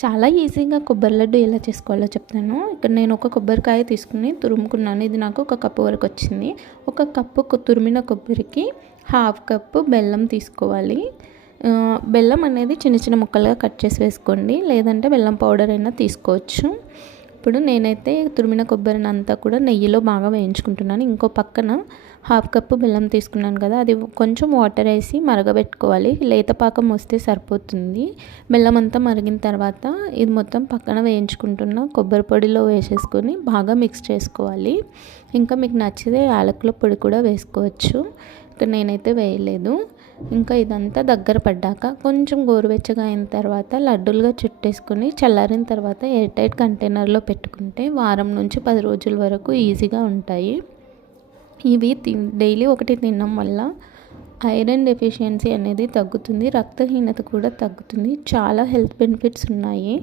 చాలా ఈజీగా కొబ్బరి లడ్డు ఎలా చేసుకోవాలో చెప్తాను. ఇక్కడ నేను ఒక కొబ్బరికాయ తీసుకుని తురుముకున్నాను. ఇది నాకు ఒక కప్పు వరకు వచ్చింది. ఒక కప్పు తురిమిన కొబ్బరికి హాఫ్ కప్పు బెల్లం తీసుకోవాలి. బెల్లం అనేది చిన్న చిన్న ముక్కలుగా కట్ చేసి వేసుకోండి, లేదంటే బెల్లం పౌడర్ అయినా తీసుకోవచ్చు. ఇప్పుడు నేనైతే తురిమిన కొబ్బరిని అంతా కూడా నెయ్యిలో బాగా వేయించుకుంటున్నాను. ఇంకో పక్కన హాఫ్ కప్పు బెల్లం తీసుకున్నాను కదా, అది కొంచెం వాటర్ వేసి మరగబెట్టుకోవాలి. లేత పాకం వస్తే సరిపోతుంది. బెల్లం అంతా మరిగిన తర్వాత ఇది మొత్తం పక్కన వేయించుకుంటున్న కొబ్బరి పొడిలో వేసేసుకొని బాగా మిక్స్ చేసుకోవాలి. ఇంకా మీకు నచ్చితే యాలకుల పొడి కూడా వేసుకోవచ్చు. ఇక్కడ నేనైతే వేయలేదు. ఇంకా ఇదంతా దగ్గర పడ్డాక కొంచెం గోరువెచ్చగా అయిన తర్వాత లడ్డూలుగా చుట్టేసుకొని చల్లారిన తర్వాత ఎయిర్ టైట్ కంటైనర్లో పెట్టుకుంటే వారం నుంచి 10 రోజుల వరకు ఈజీగా ఉంటాయి. ఇవి డైలీ ఒకటి తినడం వల్ల ఐరన్ డెఫిషియన్సీ అనేది తగ్గుతుంది, రక్తహీనత కూడా తగ్గుతుంది. చాలా హెల్త్ బెనిఫిట్స్ ఉన్నాయి.